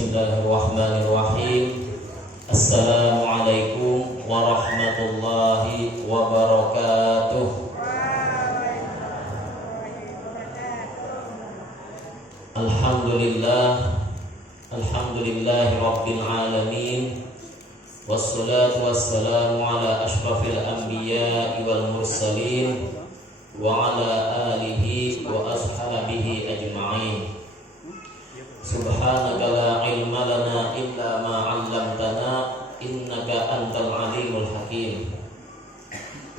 Bismillahirrahmanirrahim. Assalamualaikum warahmatullahi wabarakatuh. Alhamdulillahi rabbil alamin. Wassalatu wassalamu ala ashrafil anbiya'i wal mursalin wa ala alihi wa ashabihi ajma'in. Subhanaka la ilma lana illa ma 'allamtana innaka antal alimul hakim.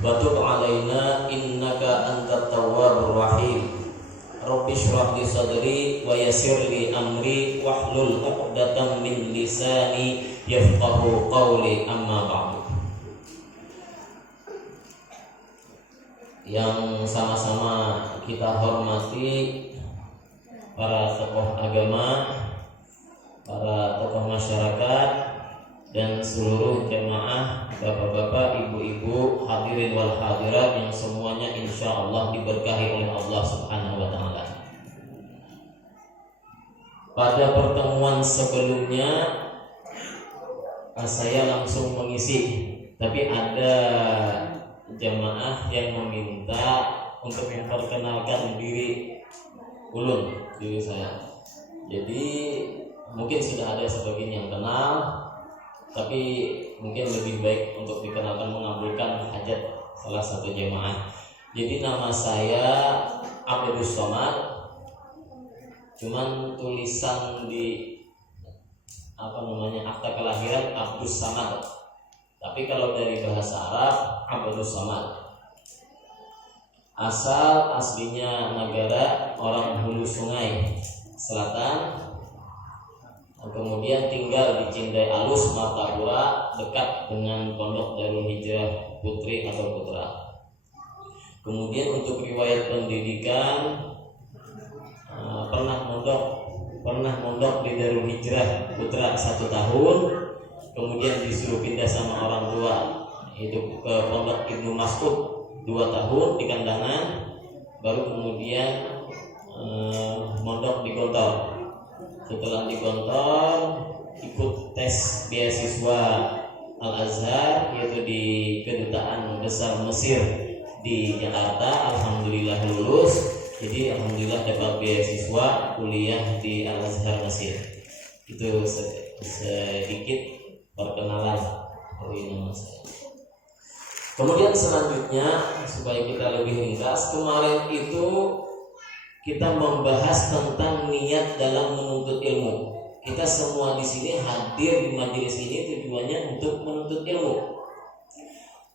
Wa tub 'alaina innaka antat tawwabur rahim. Rabbi shrah li sadri wa yassir li amri wahlul 'uqdatam min lisani yafqahu qawli, amma ba'du. Yang sama-sama kita hormati para tokoh agama, para tokoh masyarakat, dan seluruh jemaah, bapak-bapak, ibu-ibu, hadirin wal hadirat yang semuanya insya Allah diberkahi oleh Allah Subhanahu wa Ta'ala. Pada pertemuan sebelumnya saya langsung mengisi, tapi ada jemaah yang meminta untuk memperkenalkan diri diri saya. Jadi mungkin sudah ada sebagian yang kenal, tapi mungkin lebih baik untuk dikenalkan mengabulkan hajat salah satu jemaah. Jadi nama saya Abdul Somad, cuman tulisan di akta kelahiran Abdul Samad. Tapi kalau dari bahasa Arab Abdul Somad. Aslinya negara orang Hulu Sungai Selatan, kemudian tinggal di Cindai Alus, Martapura, dekat dengan Pondok Darul Hijrah Putri atau Putra. Kemudian untuk riwayat pendidikan, pernah mondok di Darul Hijrah Putra 1 tahun, kemudian disuruh pindah sama orang tua itu ke Pondok Ibnu Mas'ud 2 tahun di Kandangan, baru kemudian mondok di Gontor. Setelah di Gontor ikut tes beasiswa Al-Azhar, yaitu di Kedutaan Besar Mesir di Jakarta. Alhamdulillah lulus. Jadi alhamdulillah dapat beasiswa kuliah di Al-Azhar Mesir. Itu sedikit perkenalan dari nama saya. Kemudian selanjutnya, supaya kita lebih ringkas, kemarin itu kita membahas tentang niat dalam menuntut ilmu. Kita semua di sini hadir di majelis ini tujuannya untuk menuntut ilmu.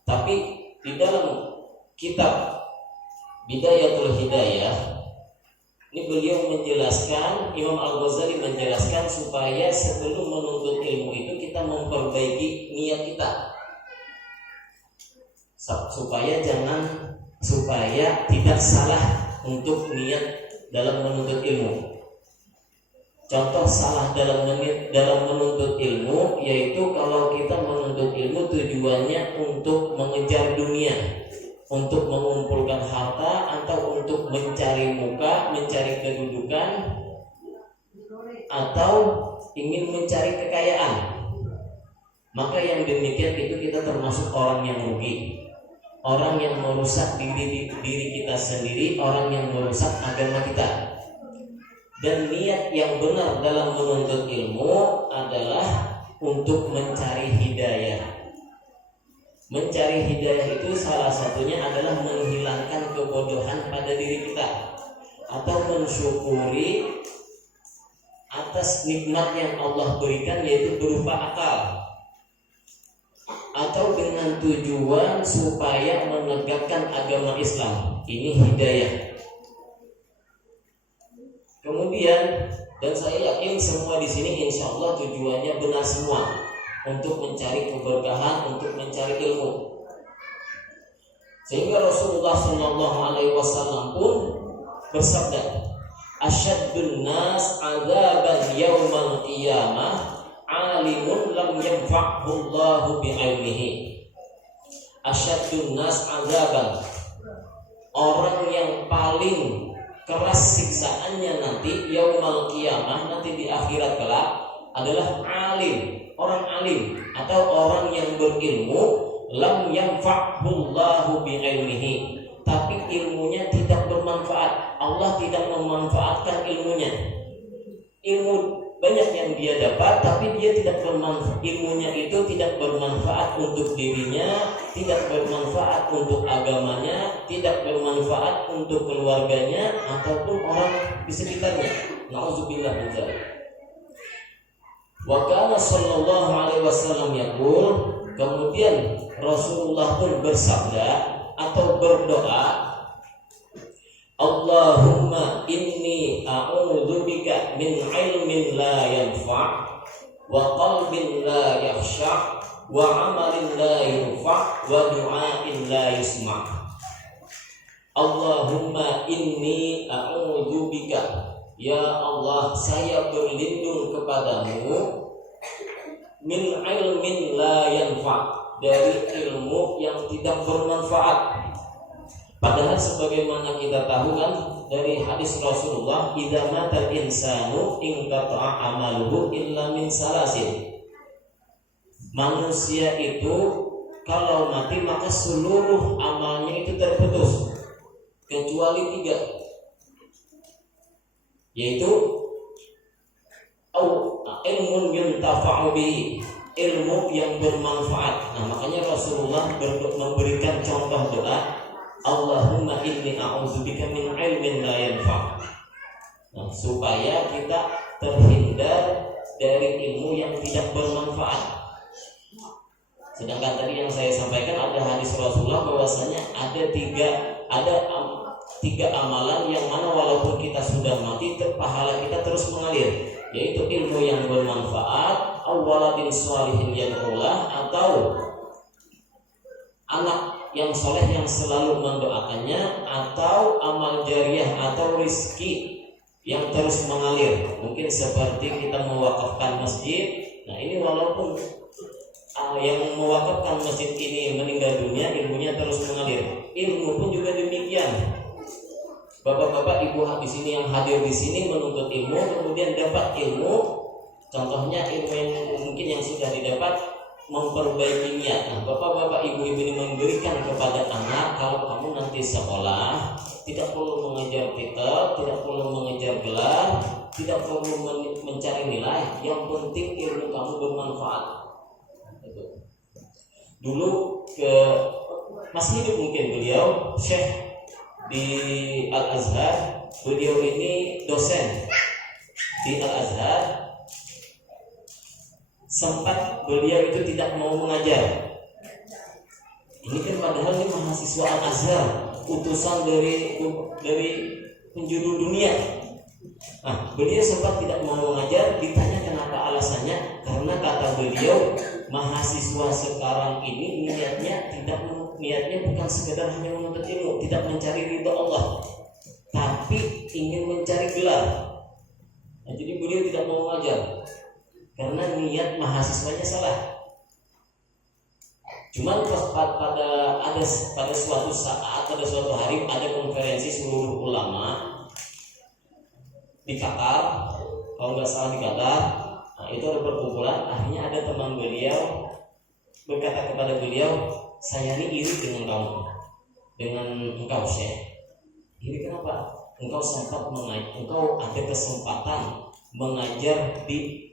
Tapi di dalam kitab Bidayatul Hidayah ini beliau menjelaskan, Imam Al-Ghazali menjelaskan supaya sebelum menuntut ilmu itu kita memperbaiki niat kita. Supaya tidak salah untuk niat dalam menuntut ilmu. Contoh salah dalam menuntut ilmu yaitu kalau kita menuntut ilmu tujuannya untuk mengejar dunia, untuk mengumpulkan harta, atau untuk mencari muka, mencari kedudukan, atau ingin mencari kekayaan. Maka yang demikian itu kita termasuk orang yang rugi, orang yang merusak diri kita sendiri, orang yang merusak agama kita. Dan niat yang benar dalam menuntut ilmu adalah untuk mencari hidayah. Mencari hidayah itu salah satunya adalah menghilangkan kebodohan pada diri kita, atau mensyukuri atas nikmat yang Allah berikan, yaitu berupa akal, atau dengan tujuan supaya menegakkan agama Islam. Ini hidayah. Kemudian, dan saya yakin semua di sini insya Allah tujuannya benar semua, untuk mencari keberkahan, untuk mencari ilmu. Sehingga Rasulullah SAW pun bersabda, "Asyaddun nas 'adzaban yaumal qiyamah alimun lam yanfa'hu Allahu bi'ilmihi." Asyaddun nas 'adzaban, orang yang paling keras siksaannya nanti yaumal qiyamah, nanti di akhirat kelak, adalah alim, orang alim atau orang yang berilmu, lam yanfa'hullahu bi'ilmihi, tapi ilmunya tidak bermanfaat. Allah tidak memanfaatkan ilmunya. Ilmu banyak yang dia dapat, tapi dia tidak bermanfaat. Ilmunya itu tidak bermanfaat untuk dirinya, tidak bermanfaat untuk agamanya, tidak bermanfaat untuk keluarganya ataupun orang di sekitarnya. Nauzubillah min dzalik. Wa kana sallallahu alaihi wasallam yaqul, kemudian Rasulullah pun bersabda atau berdoa, Allahumma inni a'udzubika min ilmin la yanfa' wa qalbin la yakhsha' wa amalin la yunfa' wa du'ain la yusma'. Allahumma inni a'udzubika, ya Allah, saya berlindung kepadamu, min ilmin la yanfa', dari ilmu yang tidak bermanfaat. Padahal sebagaimana kita tahu kan dari hadis Rasulullah, idza matal insanu inqata'a amaluhu illa min salasin. Manusia itu kalau mati maka seluruh amalnya itu terputus kecuali 3, yaitu ilmun yuntafa'u bihi, ilmu yang bermanfaat. Nah, makanya Rasulullah memberikan contoh doa, Allahumma inni a'udzubika min ilmin la yanfa'. Nah, supaya kita terhindar dari ilmu yang tidak bermanfaat. Sedangkan tadi yang saya sampaikan ada hadis Rasulullah bahwasanya ada tiga amalan yang mana walaupun kita sudah mati, pahala kita terus mengalir, yaitu ilmu yang bermanfaat, awaladin sholihin yad'ulah, atau anak yang soleh yang selalu mendoakannya, atau amal jariah atau rizki yang terus mengalir. Mungkin seperti kita mewakafkan masjid. Nah, ini walaupun yang mewakafkan masjid ini meninggal dunia, ilmunya terus mengalir. Ilmu pun juga demikian. Bapak-bapak, ibu di sini yang hadir di sini menuntut ilmu, kemudian dapat ilmu. Contohnya ilmu yang mungkin yang sudah didapat memperbaiki niat. Nah, bapak-bapak, ibu-ibu ini memberikan kepada anak, kalau kamu nanti sekolah tidak perlu mengejar titel, tidak perlu mengejar gelar, tidak perlu mencari nilai, yang penting ilmu kamu bermanfaat. Dulu masih hidup mungkin beliau, Syekh di Al-Azhar. Beliau ini dosen di Al-Azhar. Sempat beliau itu tidak mau mengajar. Ini kan padahal ini mahasiswa Al-Azhar, utusan dari penjuru dunia. Nah, beliau sempat tidak mau mengajar. Ditanya kenapa alasannya, karena kata beliau, mahasiswa sekarang ini niatnya bukan sekedar hanya menuntut ilmu, tidak mencari ridho Allah, tapi ingin mencari gelar. Nah, jadi beliau tidak mau mengajar karena niat mahasiswanya salah. Cuman pada suatu saat, pada suatu hari ada konferensi seluruh ulama di Qatar, kalau nggak salah di Qatar. Nah, itu ada perkumpulan. Akhirnya ada teman beliau berkata kepada beliau, saya ini iri dengan kamu, dengan engkau Syekh. Iri kenapa? Engkau ada kesempatan mengajar di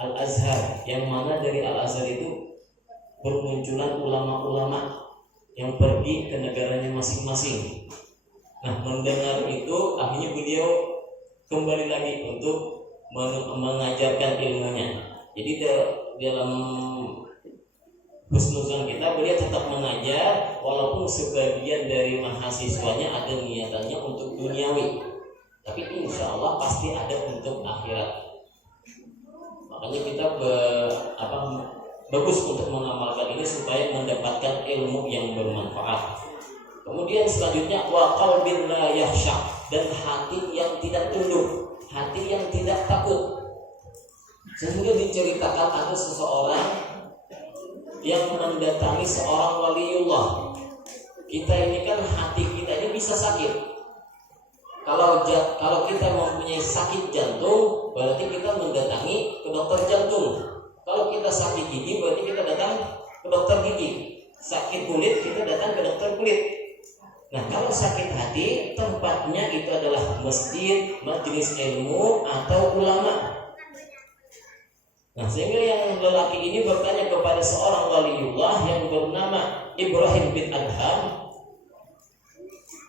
Al-Azhar, yang mana dari Al-Azhar itu bermunculan ulama-ulama yang pergi ke negaranya masing-masing. Nah, mendengar itu akhirnya beliau kembali lagi untuk mengajarkan ilmunya. Jadi dalam husnuzon kita, beliau tetap mengajar walaupun sebagian dari mahasiswanya ada niatannya untuk duniawi, tapi insya Allah pasti ada untuk akhirat. Makanya kita bagus untuk mengamalkan ini supaya mendapatkan ilmu yang bermanfaat. Kemudian selanjutnya, wa qalbin la yakhsha, dan hati yang tidak tunduk, hati yang tidak takut. Sehingga diceritakan ada seseorang yang mendatangi seorang waliullah. Kita ini kan hati kita ini bisa sakit. Kalau kita mempunyai sakit jantung, berarti kita mendatangi ke dokter jantung. Kalau kita sakit gigi berarti kita datang ke dokter gigi. Sakit kulit kita datang ke dokter kulit. Nah, kalau sakit hati tempatnya itu adalah masjid, majelis ilmu atau ulama. Nah, sehingga yang lelaki ini bertanya kepada seorang waliullah yang bernama Ibrahim bin Adham,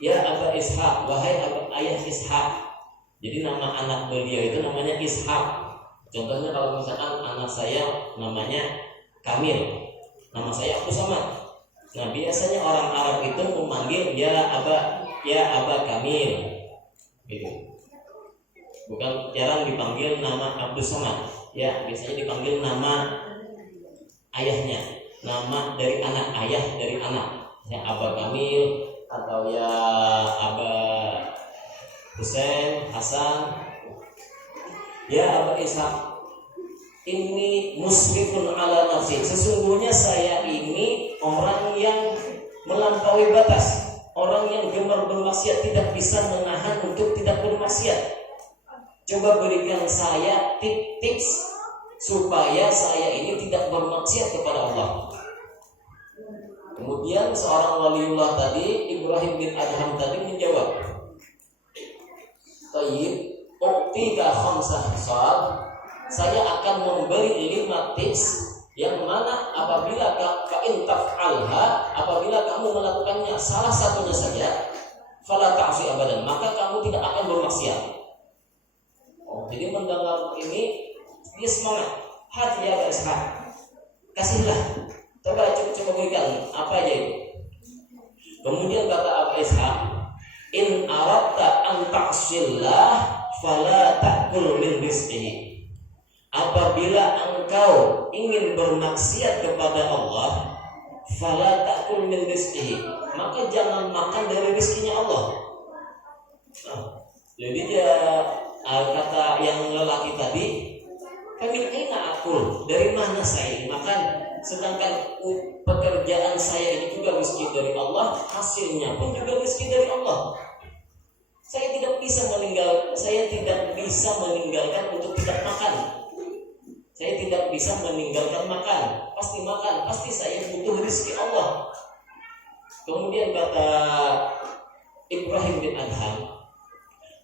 ya Aba Ishaq, wahai ayah Ishaq. Jadi nama anak beliau itu namanya Ishaq. Contohnya kalau misalkan anak saya namanya Kamil, nama saya Abdul Samad. Nah, biasanya orang Arab itu memanggil ya Aba Kamil, gitu. Bukan, jarang dipanggil nama Abdul Samad. Ya, biasanya dipanggil nama ayahnya, nama dari anak, ayah dari anak. Ya, Aba Kamil atau ya Aba Husain, Hasan. Ya Aba Ishaq, ini musrifun ala nafsi. Sesungguhnya saya ini orang yang melampaui batas, orang yang gemar bermaksiat, tidak bisa menahan untuk tidak bermaksiat. Coba berikan saya tips supaya saya ini tidak bermaksiat kepada Allah. Kemudian seorang waliullah tadi, Ibrahim bin Adham tadi menjawab, "Tayyib, uktika khamsah hisab." Saya akan memberi 5 tips yang mana apabila fa'in taf'alha, apabila kamu melakukannya salah satunya saja, fala ta'si abadan, maka kamu tidak akan bermaksiat. Jadi mendengar ini dia semangat. Hati ya Aba Ishaq, kasihlah. Coba berikan apa aja itu. Kemudian kata Aba Ishaq, in aradta an ta'sillah fala ta'kul min rizqihi. Apabila engkau ingin bermaksiat kepada Allah, fala ta'kul min rizqihi, maka jangan makan dari rezekinya Allah. Nah, jadi dia kata yang lelaki tadi, kami aina akul, dari mana saya makan, sedangkan pekerjaan saya ini juga rezeki dari Allah, hasilnya pun juga rezeki dari Allah. Saya tidak bisa meninggalkan untuk tidak makan. Saya tidak bisa meninggalkan makan. Pasti saya butuh rezeki Allah. Kemudian kata Ibrahim bin Adham,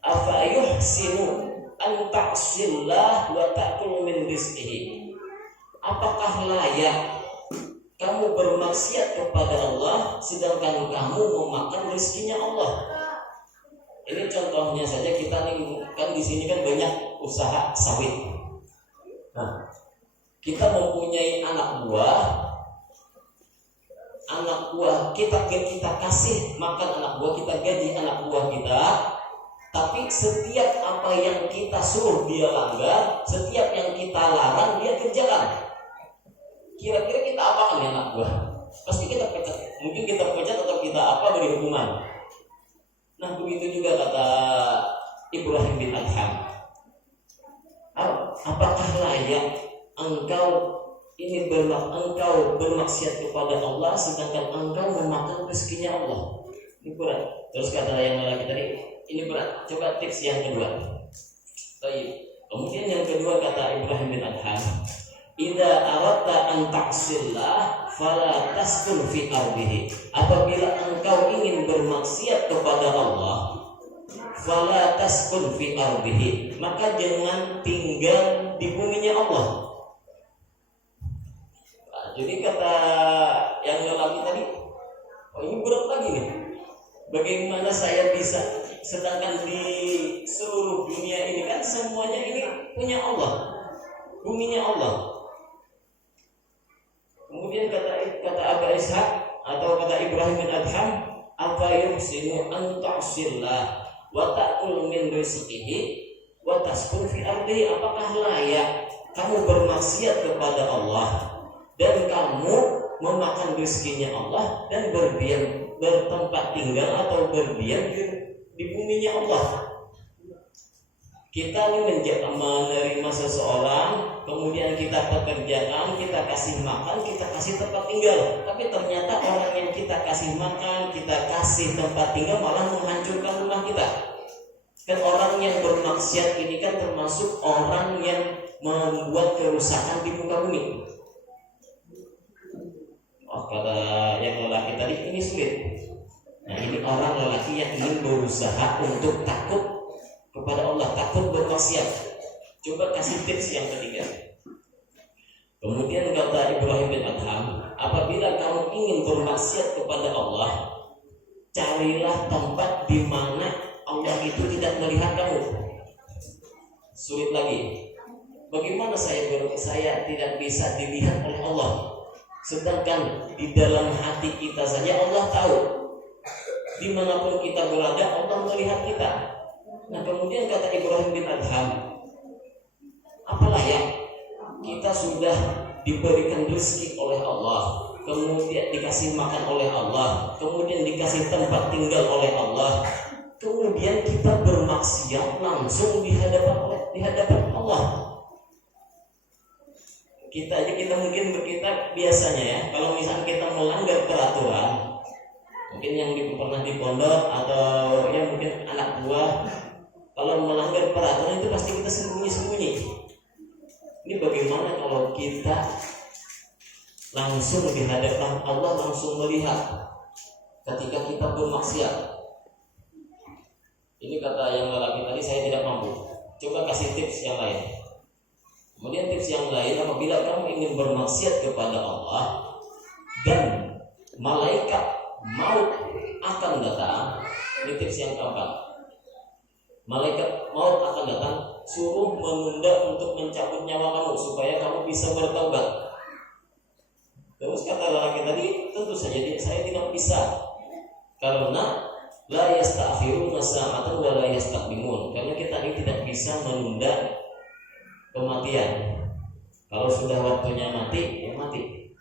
afa yuhsinu an ta'sillah wa ta'kul min rizqihi. Apakah layak kamu bermaksiat kepada Allah sedangkan kamu memakan rezekinya Allah? Ini contohnya saja, kita nih kan di sini kan banyak usaha sawit. Nah, kita mempunyai anak buah kita kasih makan anak buah, kita gaji anak buah kita. Tapi setiap apa yang kita suruh dia langgar, setiap yang kita larang dia kerjakan. Kira-kira kita apakan ya anak buah? Pasti kita pecat. Mungkin kita pecat atau kita beri hukuman. Nah, begitu juga kata Ibrahim bin Adham. Apakah layak engkau bermaksiat kepada Allah sedangkan engkau memakan rezekinya Allah? Ini berat. Terus kata yang lelaki tadi, ini berat. Coba tips yang kedua. Kemudian yang kedua kata Ibrahim bin Adham, idza aradta an ta'sillah fala taskun fi ardihi. Apabila engkau ingin bermaksiat kepada Allah, fala taskun fi ardihi, maka jangan tinggal di buminya Allah. Nah, jadi kata yang lelaki tadi, ini berat lagi nih. Bagaimana saya bisa, sedangkan di seluruh dunia ini kan semuanya ini punya Allah, buminya Allah. Kemudian kata Aba Ishaq atau kata Ibrahim bin Adham, afa yuhsinu an ta'sillah wa ta'kul min rizqihi wa taskun fi ardihi. Apakah layak kamu bermaksiat kepada Allah dan kamu memakan rezekinya Allah dan bertempat tinggal atau berdiam di buminya Allah? Kita ini menerima seseorang, kemudian kita pekerjaan, kita kasih makan, kita kasih tempat tinggal. Tapi ternyata orang yang kita kasih makan, kita kasih tempat tinggal malah menghancurkan rumah kita. Kan orang yang bermaksiat ini kan termasuk orang yang membuat kerusakan di muka bumi. Oh, kata yang lelaki tadi ini sulit. Nah, ini orang lelaki yang ingin berusaha untuk takut kepada Allah, takut bermaksiat. Coba kasih tips yang ketiga. Kemudian kata Ibrahim bin Adham, apabila kamu ingin bermaksiat kepada Allah, carilah tempat di mana Allah itu tidak melihat kamu. Sulit lagi. Bagaimana saya tidak bisa dilihat oleh Allah? Sedangkan di dalam hati kita saja Allah tahu. Dimanapun kita berada, Allah melihat kita. Nah, kemudian kata Ibrahim bin Adham, apalah ya, kita sudah diberikan rezeki oleh Allah, kemudian dikasih makan oleh Allah, kemudian dikasih tempat tinggal oleh Allah, kemudian kita bermaksiat langsung di hadapan Allah. Kita mungkin biasanya ya, kalau misalnya kita melanggar peraturan, mungkin yang pernah di pondok atau yang mungkin anak buah, kalau melanggar peraturan itu pasti kita sembunyi-sembunyi. Ini bagaimana kalau kita langsung di hadapan Allah, langsung melihat ketika kita bermaksiat? Ini kata yang lelaki tadi, saya tidak mampu. Coba kasih tips yang lain. Kemudian tips yang lain, apabila kamu ingin bermaksiat kepada Allah dan malaikat maut akan datang, ini tips yang keempat. Malaikat maut akan datang, suruh menunda untuk mencabut nyawa kamu supaya kamu bisa bertaubat. Terus kata lelaki tadi, tentu saja saya tidak bisa, karena la yastakhiruna sa'atan wa la yastaqdimun, karena kita ini tidak bisa menunda kematian. Kalau sudah waktunya mati, ya mati.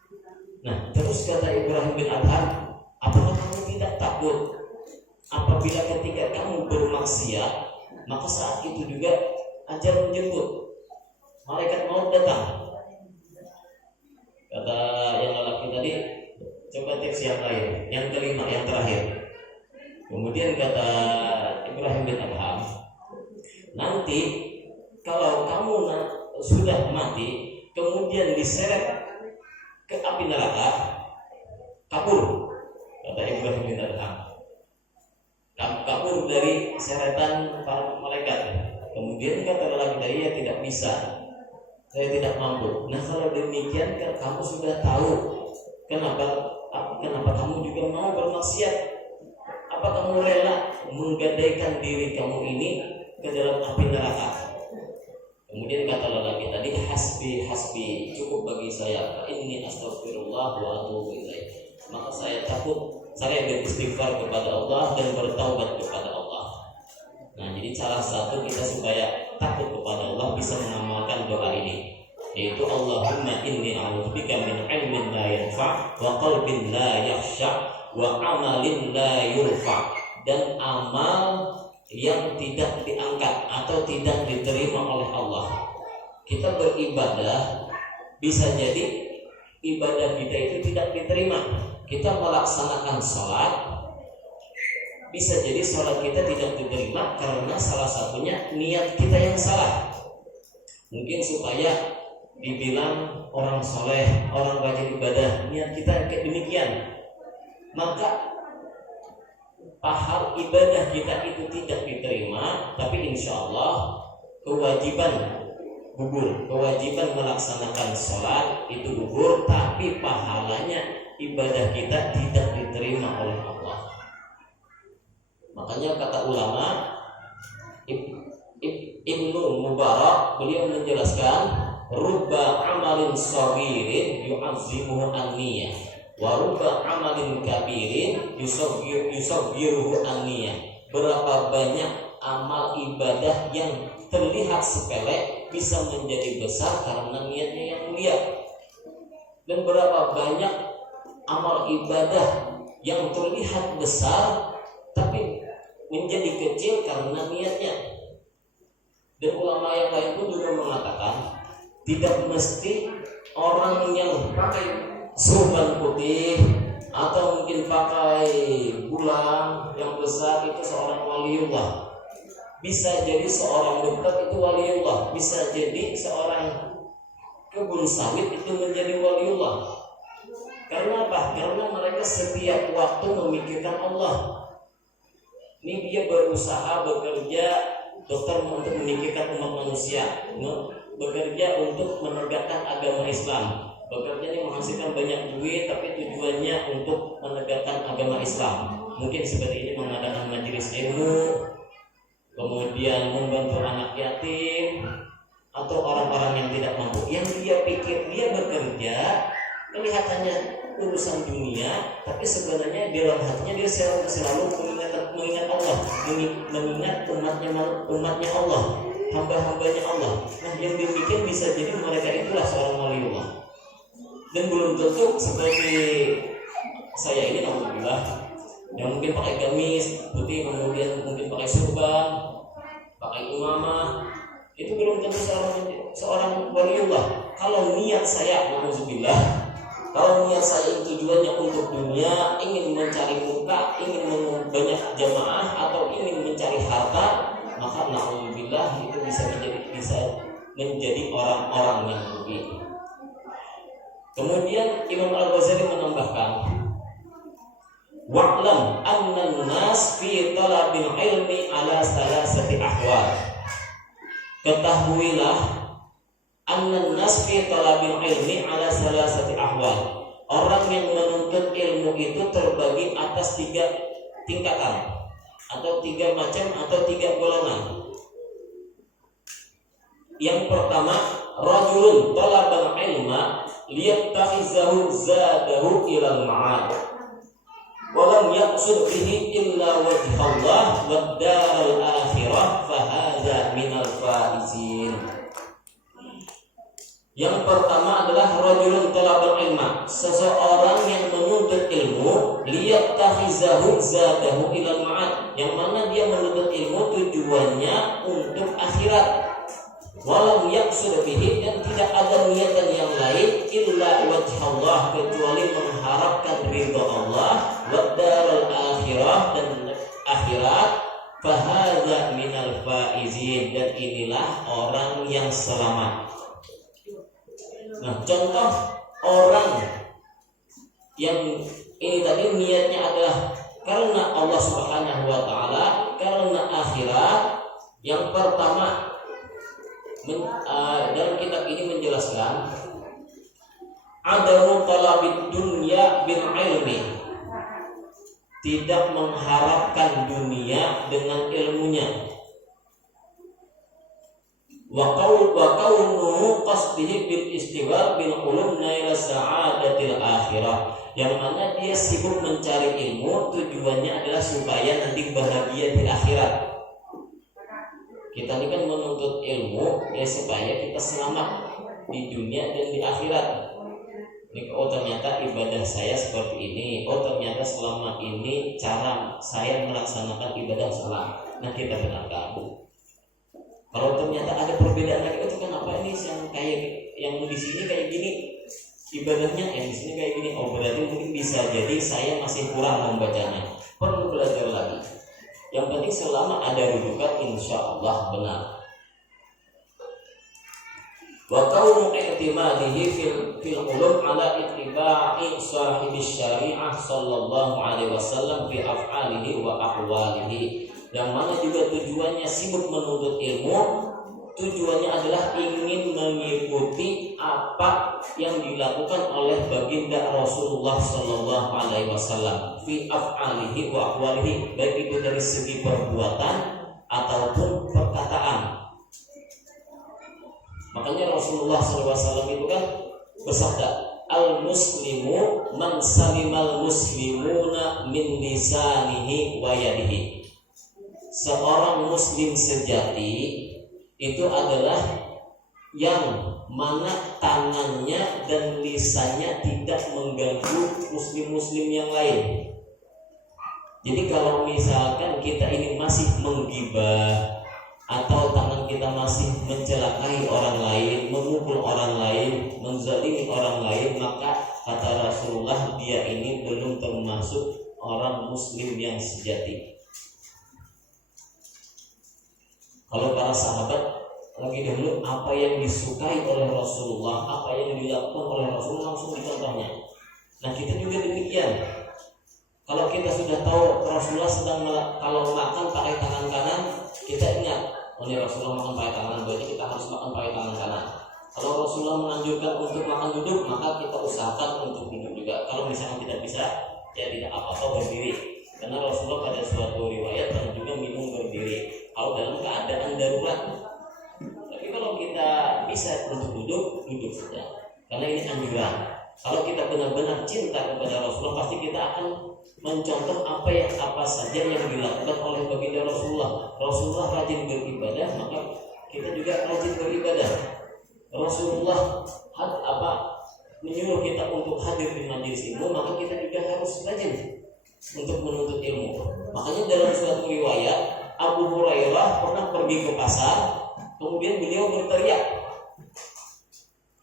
Nah, terus kata Ibrahim bin Adham, apakah kamu tidak takut apabila ketika kamu bermaksiat, maka saat itu juga ajal menjemput, malaikat maut datang? Kata yang lelaki tadi, coba tips yang lain. Yang kelima, yang terakhir. Kemudian kata Ibrahim bin Adham, nanti kalau kamu sudah mati, kemudian diseret ke api neraka, kabur. Kata Ibrahim bin Adham, kabur dari seretan para malaikat. Kemudian kata lelaki tadi, ya tidak bisa, saya tidak mampu. Nah, kalau demikian kamu sudah tahu kenapa kamu juga mau bermaksiat. Apa kamu rela menggadaikan diri kamu ini ke dalam api neraka? Kemudian kata lelaki tadi, hasbi, cukup bagi saya. Inni astaghfirullah wa atubu ilaih. Maka saya beristighfar kepada Allah dan bertaubat kepada Allah. Nah, jadi salah satu kita supaya takut kepada Allah bisa mengamalkan doa ini, yaitu Allahumma inni a'udzubika min ilmin la yanfa' wa qalbin la yakhsha' wa amalin la yurfa', dan amal yang tidak diangkat atau tidak diterima oleh Allah. Kita beribadah, bisa jadi ibadah kita itu tidak diterima. Kita melaksanakan sholat, bisa jadi sholat kita tidak diterima karena salah satunya niat kita yang salah. Mungkin supaya dibilang orang soleh, orang rajin ibadah, niat kita kayak demikian, maka pahala ibadah kita itu tidak diterima. Tapi insya Allah kewajiban melaksanakan sholat itu gugur, tapi pahalanya ibadah kita tidak diterima oleh Allah. Makanya kata ulama Ibnu Mubarak, beliau menjelaskan, rubba amalin saghirin yu'azzimuhu an-niyah wa rubba amalin kabirin yusaghiruhu an-niyah. Berapa banyak amal ibadah yang terlihat sepele bisa menjadi besar karena niatnya yang mulia, dan berapa banyak amal ibadah yang terlihat besar tapi menjadi kecil karena niatnya. Dan ulama yang lain pun juga mengatakan, tidak mesti orang yang pakai sorban putih atau mungkin pakai bulang yang besar itu seorang waliullah. Bisa jadi seorang dokter itu waliullah, bisa jadi seorang kebun sawit itu menjadi waliullah. Karena apa? Karena mereka setiap waktu memikirkan Allah. Ini dia berusaha bekerja dokter untuk memikirkan umat manusia, bekerja untuk menegakkan agama Islam. Bekerja ini menghasilkan banyak duit, tapi tujuannya untuk menegakkan agama Islam. Mungkin seperti ini mengadakan majelis ilmu, kemudian membantu anak yatim atau orang-orang yang tidak mampu. Yang dia pikir dia bekerja kelihatannya urusan dunia, tapi sebenarnya di dalam hatinya dia selalu mengingat Allah, mengingat umatnya Allah, hamba-hambanya Allah. Nah, yang demikian bisa jadi mereka itulah seorang waliullah. Dan belum tentu seperti saya ini, alhamdulillah, yang mungkin pakai gamis putih, kemudian mungkin pakai surban, pakai imamah, itu belum tentu seorang waliullah. Kalau niat saya, alhamdulillah, kalau niat saya tujuannya untuk dunia, ingin mencari muka, ingin banyak jamaah, atau ingin mencari harta, maka alhamdulillah itu bisa menjadi orang-orang yang rugi. Kemudian Imam Al-Ghazali menambahkan, wa'lam anna an-nas fi talabil ilmi ala salasati ahwal. Ketahuilah anna an-nas fi talabil ilmi ala salasati ahwal. Orang yang menuntut ilmu itu terbagi atas 3 tingkatan, atau 3 macam, atau 3 golongan. Yang pertama, rajulun talabal ilma liyattakhizahu zadahu ilal ma'ad wa lam yaqsud bihi illa wajhallah wad daral akhirah fa hadza minal faizin. Yang pertama adalah rajulun talabal ilma, seseorang yang menuntut ilmu liyattakhizahu zadahu ilal ma'ad, yang mana dia menuntut ilmu tujuannya untuk akhirat. Walam yaqsud bihi, dan tidak ada niatan yang lain illa wajhallah, kecuali mengharapkan ridha Allah, wad daral akhirah, dan akhirat. Fahadza minal faizin, dan inilah orang yang selamat. Nah, contoh orang yang ini tadi niatnya adalah karena Allah Subhanahu wa taala, karena akhirat. Yang pertama, dalam kitab ini menjelaskan adamu talabid dunya bil ilmi, tidak mengharapkan dunia dengan ilmunya. Wa qawluhu qasdihi bil istighfar bil ulum naila sa'adatil akhirah, yang mana dia sibuk mencari ilmu, tujuannya adalah supaya nanti bahagia di akhirat. Kita ini kan menuntut ilmu ya supaya kita selamat di dunia dan di akhirat. Ini, oh ternyata ibadah saya seperti ini, oh ternyata selama ini cara saya melaksanakan ibadah salah. Nah, kita benarkan. Kalau ternyata ada perbedaan lagi, itu kenapa ini yang kayak yang di sini kayak gini ibadahnya, yang di sini kayak gini, oh berarti mungkin bisa jadi saya masih kurang membacanya, perlu belajar lagi. Yang penting selama ada rujukan, insya Allah benar. Wa kaunu i'timadihi fil ulum ala ittiba'i sahibis syari'ah sallallahu alaihi wasallam fi af'alihi wa ahwalihi, yang mana juga tujuannya sibuk menuntut ilmu, tujuannya adalah ingin mengikuti apa yang dilakukan oleh baginda Rasulullah sallallahu alaihi wasallam fi af'alihi wa ahwalihi, baik itu dari segi perbuatan ataupun perkataan. Makanya Rasulullah SAW itu kan bersabda, al-muslimu man salimal muslimuna min lisanihi wa yadihi. Seorang muslim sejati itu adalah yang mana tangannya dan lisannya tidak mengganggu muslim-muslim yang lain. Jadi kalau misalkan kita ini masih menggibah, atau tangan kita masih mencelakai orang lain, memukul orang lain, menzalimi orang lain, maka kata Rasulullah, dia ini belum termasuk orang muslim yang sejati. Kalau para sahabat lagi dahulu apa yang disukai oleh Rasulullah, apa yang dilakukan oleh Rasulullah langsung dicontohnya. Nah kita juga demikian. Kalau kita sudah tahu Rasulullah sedang kalau makan pakai tangan kanan, kita ingat, oh ini Rasulullah makan pakai tangan kanan, berarti kita harus makan pakai tangan kanan. Kalau Rasulullah menganjurkan untuk makan duduk, maka kita usahakan untuk duduk juga. Kalau misalnya tidak bisa, ya tidak apa-apa berdiri. Karena Rasulullah pada suatu riwayat pernah juga minum berdiri. Kalau dalam keadaan darurat. Tapi kalau kita bisa untuk duduk, duduk saja. Karena ini anjuran. Kalau kita benar-benar cinta kepada Rasulullah, pasti kita akan mencontoh apa saja yang dilakukan oleh baginda Rasulullah. Rasulullah rajin beribadah, maka kita juga rajin beribadah. Rasulullah menyuruh kita untuk hadir di majelis ilmu, maka kita juga harus rajin untuk menuntut ilmu. Makanya dalam suatu riwayat Abu Hurairah pernah pergi ke pasar, kemudian beliau berteriak,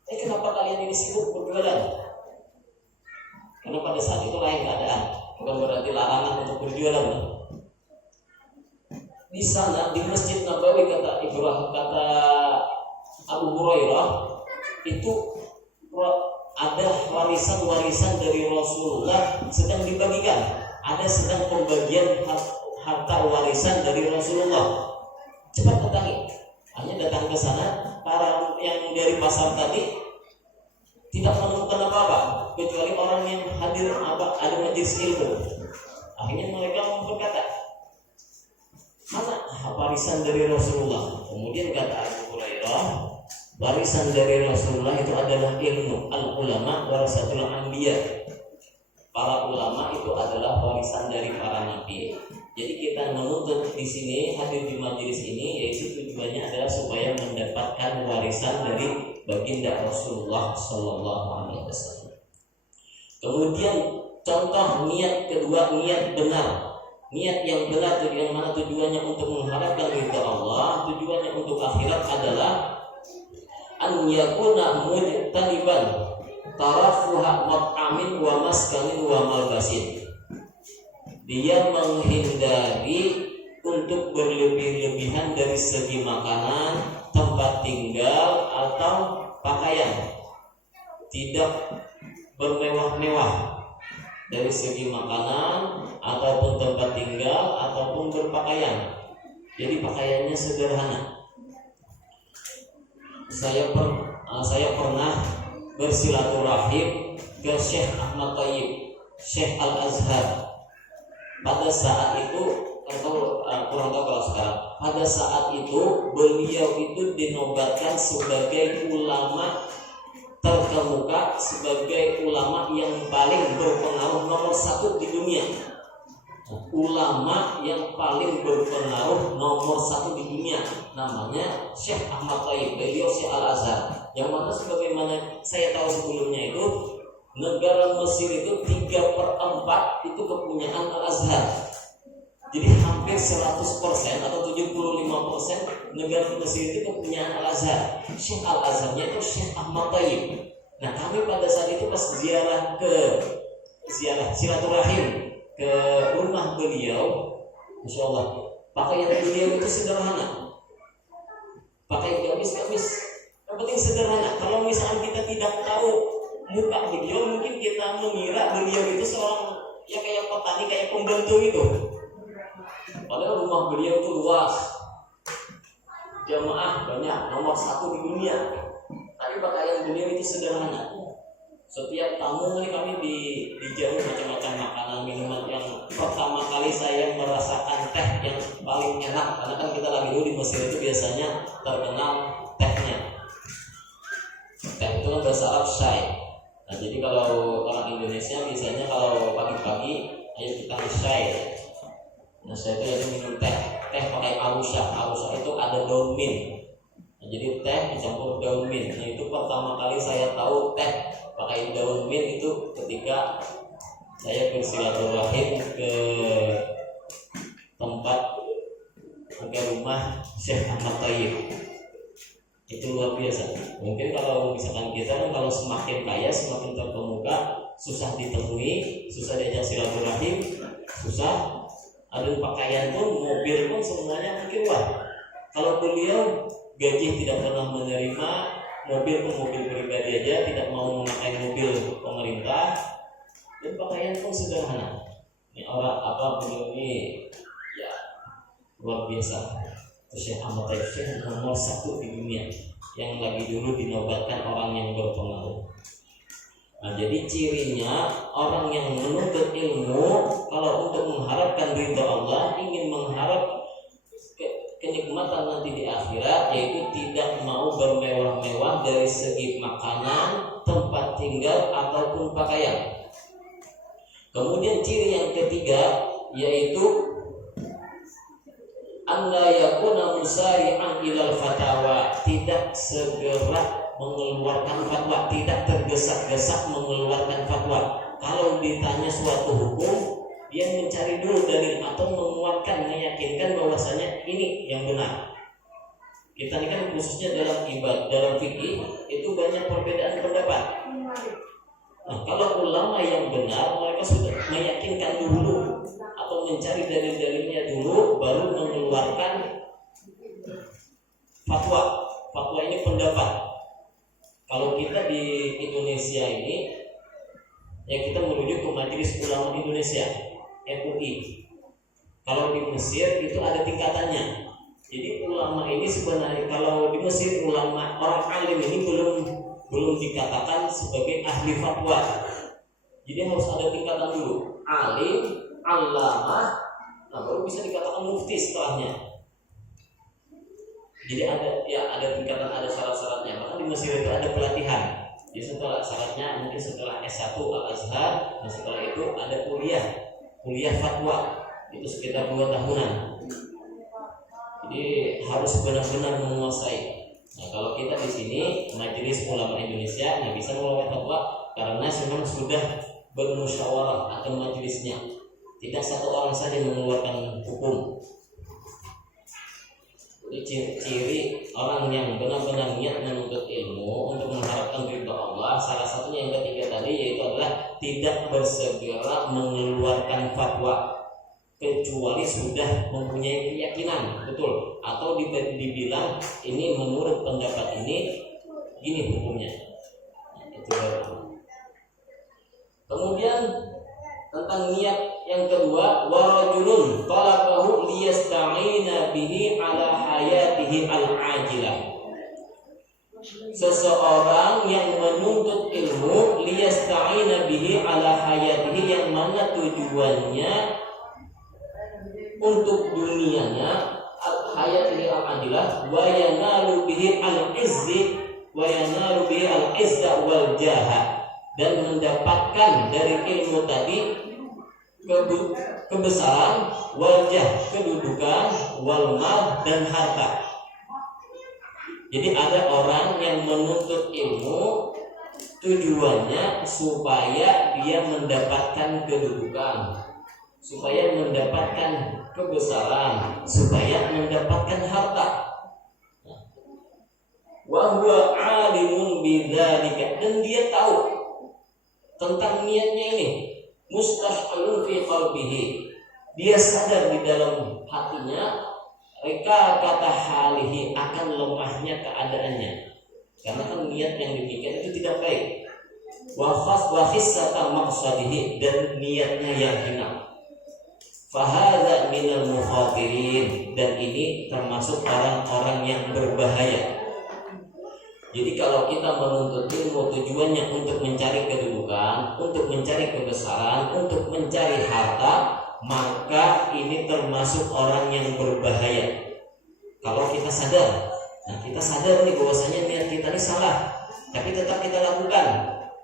kenapa kalian ini sibuk berjualan? Karena pada saat itu lain keadaan, bukan berarti larangan untuk berjualan. Di sana di Masjid Nabawi kata Abu Hurairah itu ada warisan-warisan dari Rasulullah sedang dibagikan. Ada sedang pembagian harta warisan dari Rasulullah. Cepat datangi. Hanya datang ke sana, para yang dari pasar tadi tidak menemukan apa-apa kecuali orang yang hadir ada majelis ilmu. Akhirnya mereka berkata, mana warisan dari Rasulullah? Kemudian kata Abu Hurairah, warisan dari Rasulullah itu adalah ilmu. Al-ulama warasatul anbiya. Para ulama itu adalah warisan dari para nabi. Jadi kita menuntut di sini, hadir di majelis ini, yaitu tujuannya adalah supaya mendapatkan warisan dari baginda Rasulullah Sallallahu Alaihi Wasallam. Kemudian contoh niat kedua, niat benar. Niat yang benar, yang mana tujuannya untuk mengharapkan ridha Allah, tujuannya untuk akhirat adalah an yakuna mujtaniban tarafuha mat'amin wa maskanin wa malbasin. Dia menghindari untuk berlebih-lebihan dari segi makanan, tempat tinggal atau pakaian. Tidak bermewah-mewah dari segi makanan ataupun tempat tinggal ataupun berpakaian. Jadi pakaiannya sederhana. Saya pernah bersilaturahim ke Syekh Ahmad Thayyib, Syekh Al-Azhar. Pada saat itu, atau kurang tahu kalau sekarang, pada saat itu beliau itu dinobatkan sebagai ulama terkemuka, sebagai ulama yang paling berpengaruh nomor 1 di dunia. Ulama yang paling berpengaruh nomor 1 di dunia, namanya Syekh Ahmad Thayyib, beliau Syekh Al-Azhar. Yang mana sebagaimana saya tahu sebelumnya itu, negara Mesir itu 3/4 itu kepunyaan Al-Azhar. Jadi hampir 100% atau 75% negara Mesir itu kepunyaan Al-Azhar. Syekh Al-Azharnya itu Syekh Ahmad Thayyib. Nah kami pada saat itu pas ziarah silaturahim ke rumah beliau, Masya Allah, pakaian beliau itu sederhana, pakai gamis-gamis, yang penting sederhana. Kalau misalnya kita tidak tahu muka beliau, mungkin kita mengira beliau itu seorang ya kayak petani, kayak pembantu itu. Padahal rumah beliau itu luas, jamaah banyak, nomor 1 di dunia. Tapi pakaian beliau itu sederhana. Setiap tamu ini kami dijamu macam-macam makanan, minuman. Yang pertama kali saya merasakan teh yang paling enak, karena kan kita lagi dulu di Mesir itu biasanya terkenal tehnya. Teh itu kan bahasa Arab syai. Nah jadi kalau orang Indonesia biasanya kalau pagi-pagi ayo kita syai. Nah saya itu minum teh pakai arusha. Arusha itu ada daun mint. Nah, jadi teh dicampur daun mint. Nah itu pertama kali saya tahu teh pakai daun mint itu ketika saya bersilaturahim ke rumah Syekh Ahmad Thayyib. Itu luar biasa. Mungkin kalau misalkan kita kan kalau semakin kaya, semakin terkemuka, susah ditemui, susah diajak silaturahim, susah. Ada pakaian pun, mobil pun semuanya mungkin wah. Kalau beliau gaji tidak pernah menerima, mobil pribadi aja, tidak mau memakai mobil pemerintah, dan pakaian pun sederhana. Ini orang beliau ini ya luar biasa. Syekh Ahmad Taib Syekh nomor 1 di dunia yang lagi dulu dinobatkan orang yang berpengaruh. Nah, jadi cirinya orang yang menuntut ilmu kalau untuk mengharapkan ridha Allah, ingin mengharap kenikmatan nanti di akhirat, yaitu tidak mau bermewah-mewah dari segi makanan, tempat tinggal ataupun pakaian. Kemudian ciri yang ketiga yaitu alla yakuna musari'an ilal fatawa, tidak segera mengeluarkan fatwa, tidak tergesa-gesa mengeluarkan fatwa. Kalau ditanya suatu hukum, dia mencari dulu dalil atau menguatkan, meyakinkan bahwasanya ini yang benar. Kita ini kan khususnya dalam ibadah, dalam fikih itu banyak perbedaan pendapat. Nah, kalau ulama yang benar, mereka sudah meyakinkan dulu atau mencari dalil-dalilnya dulu, baru mengeluarkan fatwa. Fatwa ini pendapat. Kalau kita di Indonesia ini, ya kita merujuk ke Majelis Ulama Indonesia (MUI). Kalau di Mesir itu ada tingkatannya. Jadi ulama ini sebenarnya kalau di Mesir ulama orang alim ini belum dikatakan sebagai ahli fatwa. Jadi harus ada tingkatan dulu. Alim, allamah, nah baru bisa dikatakan mufti setelahnya. Jadi ada tingkatan, ada syarat-syaratnya. Bahkan di Mesir itu ada pelatihan. Jadi setelah syaratnya mungkin setelah S1 Al-Azhar, dan setelah itu ada kuliah fatwa. Itu sekitar 2 tahunan. Jadi harus benar-benar menguasai. Nah, kalau kita di sini Majelis Ulama Indonesia nggak bisa mengeluarkan fatwa karena memang sudah bermusyawarah atau majelisnya. Tidak satu orang saja mengeluarkan hukum. Ciri orang yang benar-benar niat menuntut ilmu untuk mengharapkan ridha Allah, salah satunya yang ketiga tadi, yaitu adalah tidak bersegera mengeluarkan fatwa kecuali sudah mempunyai keyakinan betul, atau dibilang ini menurut pendapat ini gini hukumnya. Itu. Kemudian tentang niat yang kedua, warajulun talabahu liyasta'ina bihi ala hayatihi al-ajilah. Seseorang yang menuntut ilmu liyasta'ina bihi ala hayatihi, yang mana tujuannya untuk dunianya, al-hayatihi al-ajilah, wa yanalu bihi al-izzi wa yanalu bihi al-izza wal jaha, dan mendapatkan dari ilmu tadi kebesaran, wajah kedudukan, wal mal dan harta. Jadi ada orang yang menuntut ilmu tujuannya supaya dia mendapatkan kedudukan, supaya mendapatkan kebesaran, supaya mendapatkan harta. Wa huwa alimun bidzalika, dan dia tahu tentang niatnya ini. Mustahilun fi qalbihi, dia sadar di dalam hatinya, reka kata halihi, akan lemahnya keadaannya, karena kan niat yang demikian itu tidak baik. Wa khissata maqsadihi, dan niatnya yang hina. Fahadza minal mukhatirin, dan ini termasuk orang-orang yang berbahaya. Jadi kalau kita menuntut ilmu tujuannya untuk mencari kedudukan, untuk mencari kebesaran, untuk mencari harta, maka ini termasuk orang yang berbahaya. Kalau kita sadar, nah kita sadar nih bahwasanya niat kita ini salah, tapi tetap kita lakukan.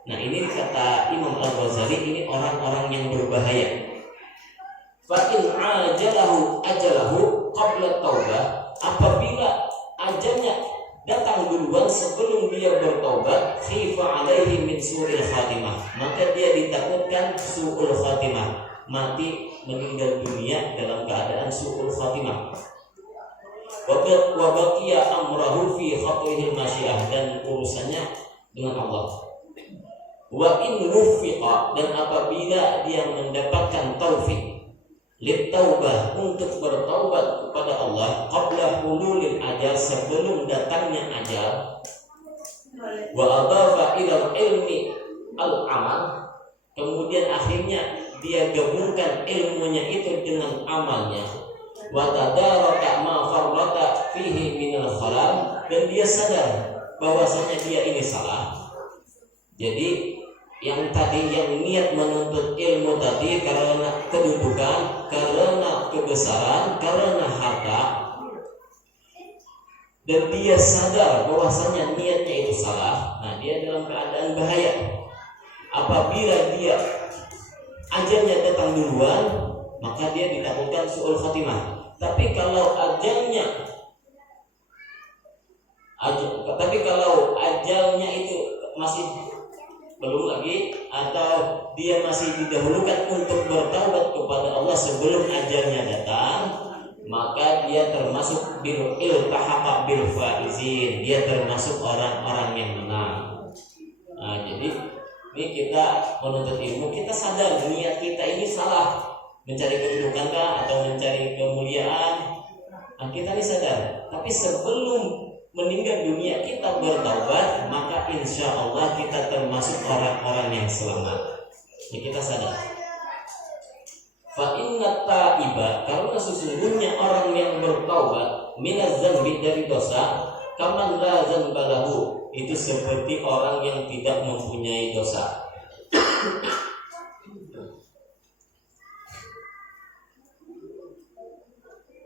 Nah ini kata Imam Al-Ghazali, ini orang-orang yang berbahaya. Fa in ajalahu qabla taubah, apabila ajalnya datang duluan sebelum dia bertobat, khifa alaihi min su'il khatimah, maka dia ditakutkan su'ul khatimah, mati meninggal dunia dalam keadaan su'ul khatimah. Wa baqiya amrahu fi khatihil masyiah, dan urusannya dengan Allah. Wa in wuffiqa, dan apabila dia mendapatkan taufik, Litaubah, untuk bertaubat kepada Allah qabla hululil ajal, sebelum datangnya ajal. Wa adhafa ila ilmi al-amal, kemudian akhirnya dia gabungkan ilmunya itu dengan amalnya. Wa tadaraka ma farrata fihi minal khalal, dan dia sadar bahwasanya dia ini salah. Jadi yang tadi yang niat menuntut ilmu tadi karena kedudukan, karena kebesaran, karena harta, dan dia sadar bahwasanya niatnya itu salah, nah dia dalam keadaan bahaya. Apabila dia ajalnya datang duluan, maka dia ditakutkan su'ul khatimah. Tapi kalau ajalnya itu masih belum lagi, atau dia masih didahulukan untuk bertaubat kepada Allah sebelum ajalnya datang, maka dia termasuk bil iltahaqa bil faizin, dia termasuk orang-orang yang menang. Nah, jadi ini kita menuntut ilmu, kita sadar niat kita ini salah, mencari kedudukan kah atau mencari kemuliaan. Nah, kita ini sadar, tapi sebelum meninggal dunia kita bertaubat, maka insya Allah kita termasuk orang-orang yang selamat. Ya, kita sadar. Fa inna ta'iba, karena sesungguhnya orang yang bertaubat minaz zambi, dari dosa, kaman la zamba lahu, itu seperti orang yang tidak mempunyai dosa.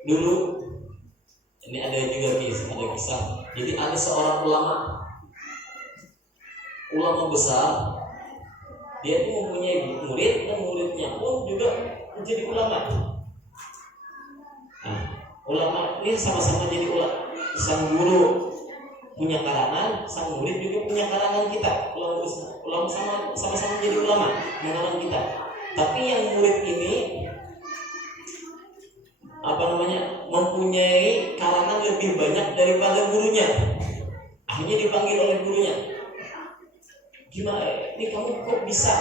Dulu ini ada juga kisah. Jadi ada seorang ulama besar. Dia itu mempunyai murid, dan muridnya pun juga menjadi ulama. Nah, ulama ini sama-sama jadi ulama. Sang guru punya karangan, sang murid juga punya karangan kita. Ulama sama-sama jadi ulama, mengarang kita. Tapi yang murid ini mempunyai karangan lebih banyak daripada gurunya. Akhirnya dipanggil oleh gurunya, gimana ini kamu kok bisa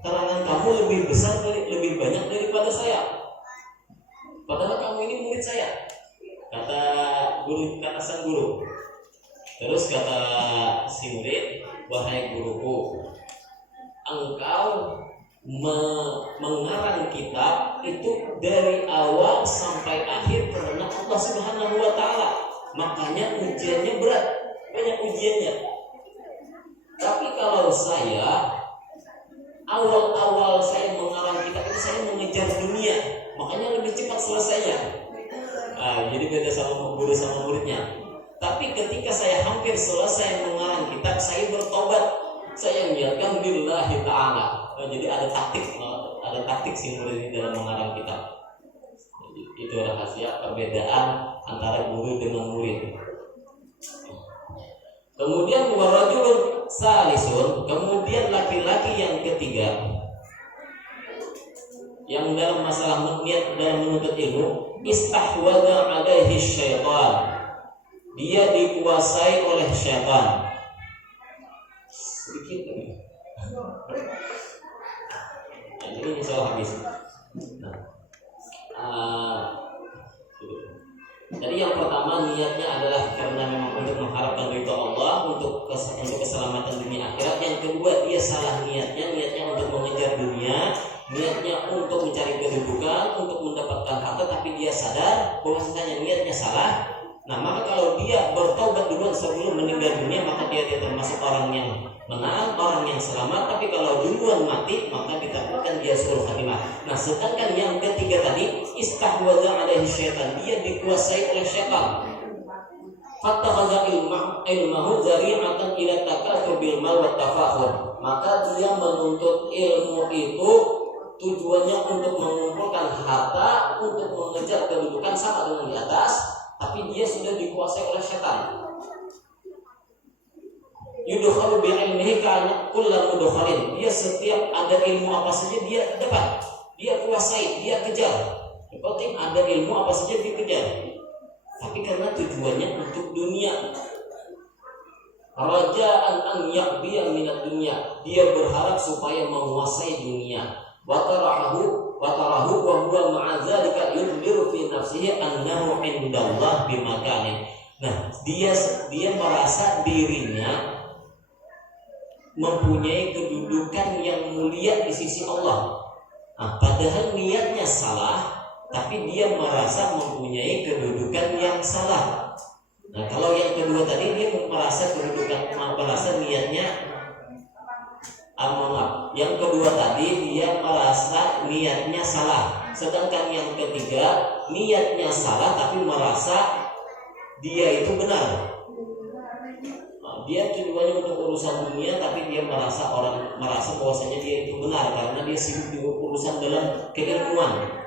karangan kamu lebih besar, lebih banyak daripada saya, padahal kamu ini murid saya, kata sang guru. Terus kata si murid, wahai guruku, engkau mengarang kitab itu dari awal sampai akhir karena Allah Subhanahu wa Ta'ala, makanya ujiannya berat, banyak ujiannya. Tapi kalau saya awal saya mengarang kitab itu saya mengejar dunia, makanya lebih cepat selesainya. Jadi beda sama guru sama muridnya. Tapi ketika saya hampir selesai mengarang kitab, saya bertobat, saya niatkan billahi ta'ala. Jadi ada taktik si murid ini dalam mengarang kitab. Jadi, itu rahasia perbedaan antara guru dengan murid. Kemudian warajulun salisun, kemudian laki-laki yang ketiga yang dalam masalah niat dalam menuntut ilmu, istahwadha alaihi syaitan, dia dikuasai oleh syaitan. Sedikit lagi. Ini insyaallah habis. Jadi yang pertama niatnya adalah karena memang untuk mengharapkan ridha Allah, untuk keselamatan dunia akhirat. Yang kedua dia salah niatnya untuk mengejar dunia, niatnya untuk mencari kedudukan, untuk mendapatkan harta, tapi dia sadar bahwasanya niatnya salah. Nah, maka kalau dia bertaubat duluan sebelum meninggal dunia, maka dia termasuk orang yang menang, orang yang selamat. Tapi kalau duluan mati, maka ditakutkan dia su'ul khatimah. Nah, sedangkan yang ketiga tadi, istahwadha alaihi syaitan, dia dikuasai oleh syaitan. Fattakhadha ilmahu zari'atan ila takatsur bil mal wa tafakhur. Maka dia menuntut ilmu itu tujuannya untuk mengumpulkan harta, untuk mengejar kedudukan sama dengan di atas, tapi dia sudah dikuasai oleh syaitan. Yudkhalu bi ilmihi kana kullu mudkhalin. Dia setiap ada ilmu apa saja dia dapat, dia kuasai, dia kejar. Yang penting ada ilmu apa saja dia kejar. Tapi karena tujuannya untuk dunia. Raja'an an yaqdiya minad dunya. Dia berharap supaya menguasai dunia. wa tarahu wa huwa ma'a dzalika yudbiru fi nafsihi annahu indallah bimakani. Nah, dia merasa dirinya mempunyai kedudukan yang mulia di sisi Allah. Nah, padahal niatnya salah, tapi dia merasa mempunyai kedudukan yang salah. Nah, kalau yang kedua tadi dia merasa niatnya yang kedua tadi dia merasa niatnya salah. Sedangkan yang ketiga niatnya salah tapi merasa dia itu benar. Dia tujuannya untuk urusan dunia, tapi dia merasa bahwasanya dia itu benar karena dia sibuk di urusan dalam keilmuan.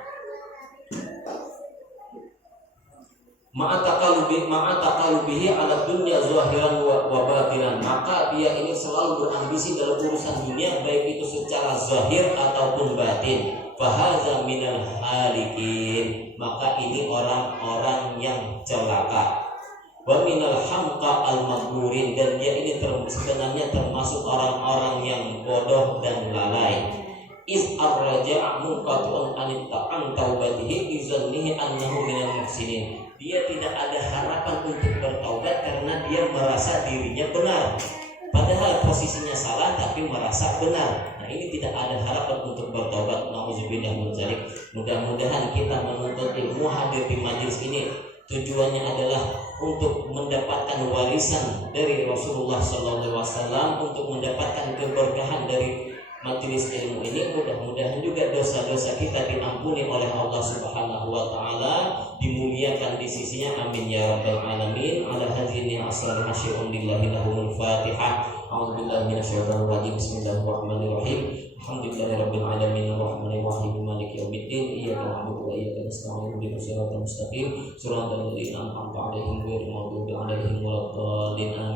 Ma'ataqalubihi ala dunya zahiran wa batinan. Maka dia ini selalu berambisi dalam urusan dunia, baik itu secara zahir ataupun batin. Fahaza minal halikin. Maka ini orang-orang yang celaka. Wa minal hamqa al-maghmurin, dan dia ini sebenarnya termasuk orang-orang yang bodoh dan lalai. Iz ar-raja' munqati'un an taubatihi izannihi annahu minal muhsinin. Dia tidak ada harapan untuk bertaubat karena dia merasa dirinya benar, padahal posisinya salah tapi merasa benar. Nah, ini tidak ada harapan untuk bertaubat. Nauzubillah min dzalik. Mudah-mudahan kita menuntut ilmu hadir di majelis ini tujuannya adalah untuk mendapatkan warisan dari Rasulullah SAW, untuk mendapatkan keberkahan dari majelis ilmu ini. Mudah-mudahan juga dosa-dosa kita diampuni oleh Allah Subhanahu wa taala, dimuliakan di sisinya. Amin ya rabbal alamin. Ala hadzini asal hasyun lillahi lahumul fatihah. A'udzubillahi minasyaitonir rajim. Bismillahirrahmanirrahim. Alhamdulillahirabbil alamin arrahmanir rahim maliki yaumiddin. Iyyaka na'budu wa iyyaka nasta'in. Ihdinas siratal mustaqim. Shiratal ladzina an'amta 'alaihim ghairil maghdubi 'alaihim waladdallin.